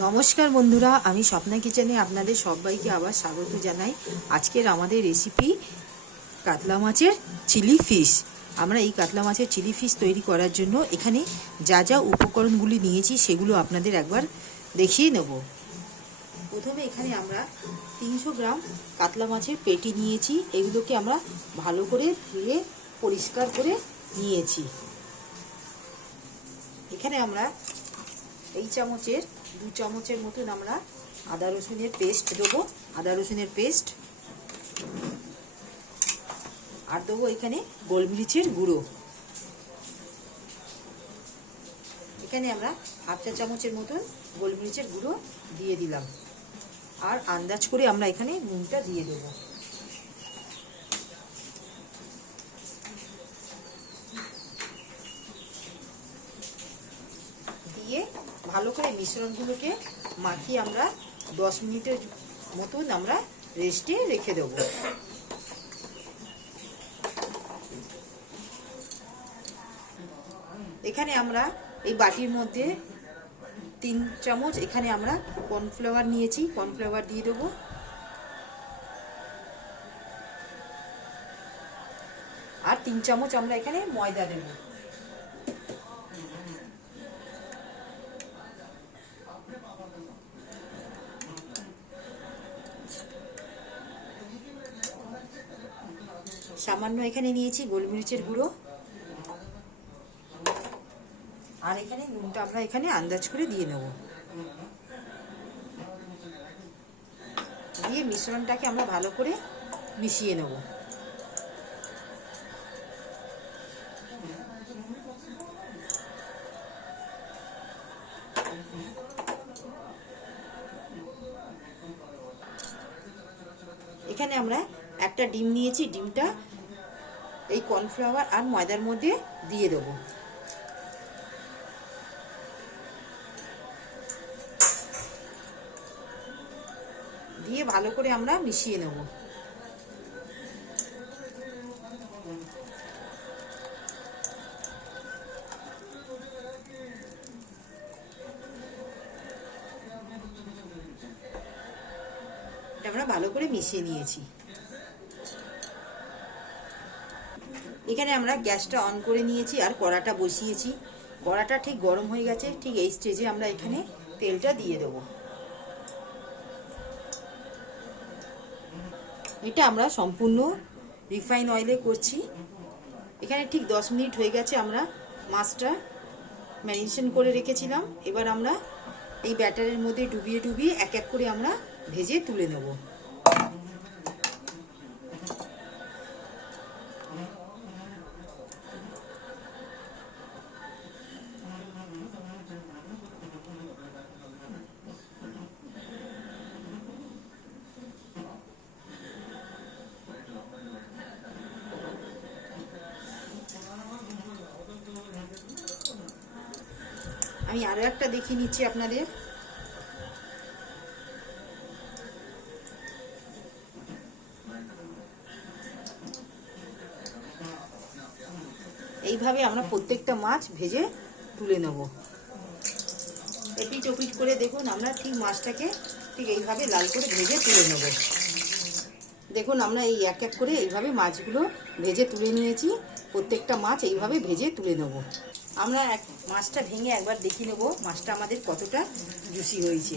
নমস্কার বন্ধুরা, আমি স্বপ্না কিচেনে আপনাদের সবাইকে আবার স্বাগত জানাই। আজকের আমাদের রেসিপি কাতলা মাছের চিলি ফিশ। আমরা এই কাতলা মাছের চিলি ফিশ তৈরি করার জন্য এখানে যা যা উপকরণগুলি নিয়েছি সেগুলো আপনাদের একবার দেখিয়ে নেব। প্রথমে এখানে আমরা 300 গ্রাম কাতলা মাছের পেটি নিয়েছি। এগুলোকে আমরা ভালো করে ধুয়ে পরিষ্কার করে নিয়েছি। এখানে আমরা এই চামচের 2 চামচের মতন আমরা আদা রসুনের পেস্ট দেবো। আদা রসুনের পেস্ট আর দেবো এখানে গোলমরিচের গুঁড়ো। এখানে আমরা হাফ চা চামচের মতন গোলমরিচের গুঁড়ো দিয়ে দিলাম। আর আন্দাজ করে আমরা এখানে নুনটা দিয়ে দেবো। দিয়ে ভালো করে মিশ্রণগুলোকে মাখিয়ে আমরা 10 মিনিটের মতন আমরা রেস্টে রেখে দেবো। এখানে আমরা এই বাটির মধ্যে 3 চামচ এখানে আমরা কর্নফ্লাওয়ার নিয়েছি। কর্নফ্লাওয়ার দিয়ে দেবো। আর 3 চামচ আমরা এখানে ময়দা দেব। সামান্য এখানে নিয়েছি গোলমরিচের গুঁড়ো। আর এখানে নুনটা আমরা এখানে আন্দাজ করে দিয়ে নেব। দিয়ে মিশ্রণটাকে আমরা ভালো করে মিশিয়ে নেব। এখানে আমরা একটা ডিম নিয়েছি। ডিমটা এই কর্নফ্লাওয়ার আর ময়দার মধ্যে দিয়ে দেব। দিয়ে ভালো করে আমরা মিশিয়ে নেব। আমরা ভালো করে মিশিয়ে নিয়েছি। এখানে আমরা গ্যাসটা অন করে নিয়েছি আর কড়াটা বসিয়েছি। কড়াটা ঠিক গরম হয়ে গেছে। ঠিক এই স্টেজে আমরা এখানে তেলটা দিয়ে দেব। এটা আমরা সম্পূর্ণ রিফাইন অয়েলে করছি। এখানে ঠিক 10 মিনিট হয়ে গেছে। আমরা মাছটা ম্যারিনেশন করে রেখেছিলাম। এবার আমরা এই ব্যাটারের মধ্যে ডুবিয়ে ডুবিয়ে এক এক করে আমরা ভেজে তুলে নেব। আমি আরো একটা দেখিয়ে নিচ্ছি আপনাদের। এইভাবে আমরা প্রত্যেকটা মাছ ভেজে তুলে নেব। এপিট ওপিট করে দেখুন আমরা ঠিক মাছটাকে ঠিক এইভাবে লাল করে ভেজে তুলে নেব। দেখুন আমরা এই এক এক করে এইভাবে মাছগুলো ভেজে তুলে নিয়েছি। প্রত্যেকটা মাছ এইভাবে ভেজে তুলে নেব। আমরা মাছটা ভেঙে একবার দেখিয়ে নেব মাছটা আমাদের কতটা জুসি হয়েছে।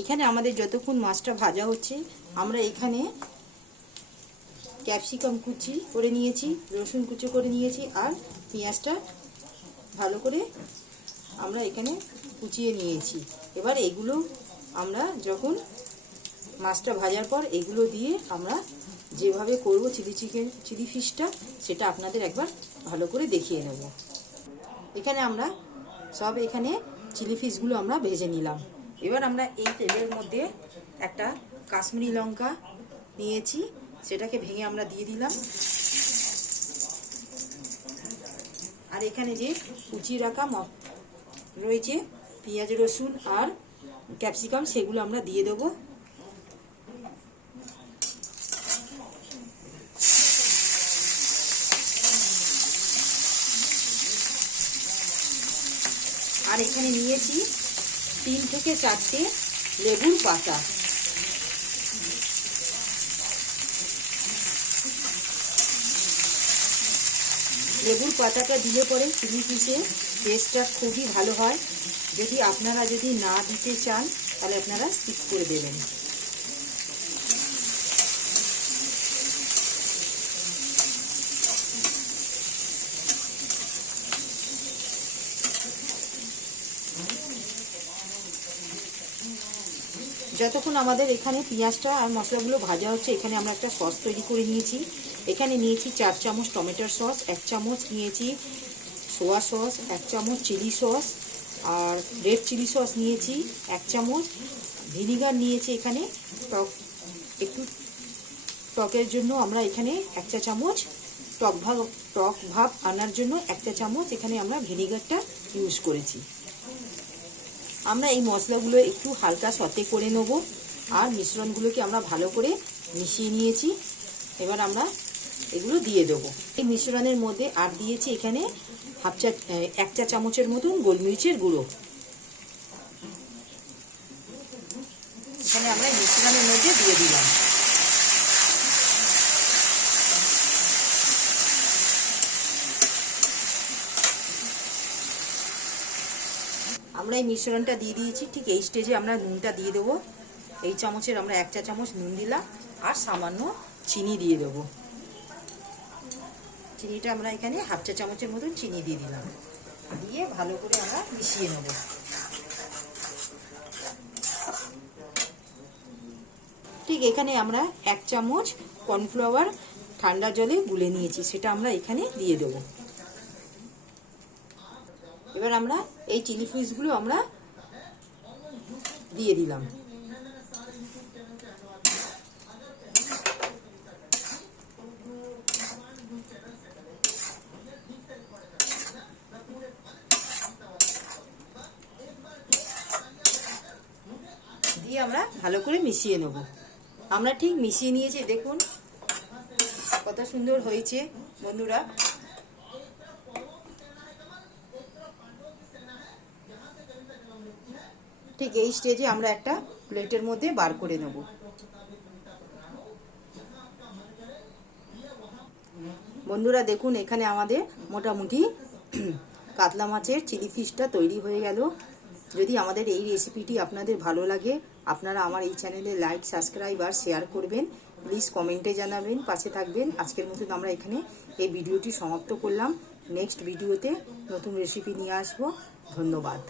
এখানে আমাদের যতক্ষণ মাছটা ভাজা হচ্ছে আমরা এখানে ক্যাপসিকাম কুচি করে নিয়েছি, রসুন কুচি করে নিয়েছি আর পেঁয়াজটা ভালো করে আমরা এখানে কুচিয়ে নিয়েছি। এবার এগুলো আমরা যখন মাছটা ভাজার পর এগুলো দিয়ে আমরা যেভাবে করব চিলি ফিশটা সেটা আপনাদের একবার ভালো করে দেখিয়ে নেব। এখানে আমরা সব এখানে চিলি ফিশগুলো আমরা ভেজে নিলাম। এবার আমরা এই তেলের মধ্যে একটা কাশ্মীরি লঙ্কা নিয়েছি, সেটাকে ভেঙে আমরা দিয়ে দিলাম। আর এখানে যে কুচিয়ে রাখা রয়েছে পেঁয়াজ রসুন আর ক্যাপসিকাম সেগুলো আমরা দিয়ে দেবো। আর এখানে নিয়েছি 3 থেকে 4টে লেবুর পাতা। লেবুর পাতাটা দিলে পরে চিলি ফিশে টেস্টটা খুবই ভালো হয়। যদি আপনারা না দিতে চান তাহলে আপনারা স্কিপ করে দেবেন। যতক্ষণ আমাদের এখানে পেঁয়াজটা আর মশলাগুলো ভাজা হচ্ছে, এখানে আমরা একটা সস তৈরি করে নিয়েছি। এখানে নিয়েছি 4 চামচ টমেটোর সস, 1 চামচ নিয়েছি সোয়া সস, 1 চামচ চিলি সস, আর রেড চিলি সস নিয়েছি 1 চামচ, ভিনিগার নিয়েছি এখানে একটু টকের জন্য আমরা এখানে 1 চা চামচ, টক ভাব আনার জন্য 1 চা চামচ এখানে আমরা ভিনিগারটা ইউজ করেছি। আমরা এই মশলাগুলো একটু হালকা সতে করে নেব আর মিশ্রণগুলোকে আমরা ভালো করে মিশিয়ে নিয়েছি। এবার আমরা এগুলো দিয়ে দেবো। এই মিশ্রণের মধ্যে আর দিয়েছি এখানে 1 চা চামচের মতন গোলমরিচের গুঁড়ো। এখানে আমরা মিশ্রণের মধ্যে দিয়ে দিলাম। আমরা এই মিশ্রণটা দিয়ে দিয়েছি। ঠিক এই স্টেজে আমরা নুনটা দিয়ে দেবো। এই চামচের আমরা 1 চা চামচ নুন দিলাম আর সামান্য চিনি দিয়ে দেবো। চিনিটা আমরা এখানে 1/2 চা চামচের মতন চিনি দিয়ে দিলাম, দিয়ে ভালো করে আমরা মিশিয়ে নেব। ঠিক এখানে আমরা 1 চামচ কর্নফ্লাওয়ার ঠান্ডা জলে গুলে নিয়েছি, সেটা আমরা এখানে দিয়ে দেবো। এবার আমরা এই চিলি ফিশগুলো আমরা দিয়ে দিলাম। দিয়ে আমরা ভালো করে মিশিয়ে নেব। আমরা ঠিক মিশিয়ে নিয়েছি, দেখুন কত সুন্দর হয়েছে বন্ধুরা। ঠিক এই স্টেজে আমরা একটা প্লেটের মধ্যে বার করে নেব। বন্ধুরা দেখুন এখানে আমাদের মোটামুটি কাতলা মাছের চিলি ফিশটা তৈরি হয়ে গেল। যদি আমাদের এই রেসিপিটি আপনাদের ভালো লাগে, আপনারা আমার এই চ্যানেলে লাইক, সাবস্ক্রাইব আর শেয়ার করবেন। প্লিজ কমেন্টে জানাবেন, পাশে থাকবেন। আজকের মতন আমরা এখানে এই ভিডিওটি সমাপ্ত করলাম। নেক্সট ভিডিওতে নতুন রেসিপি নিয়ে আসবো। ধন্যবাদ।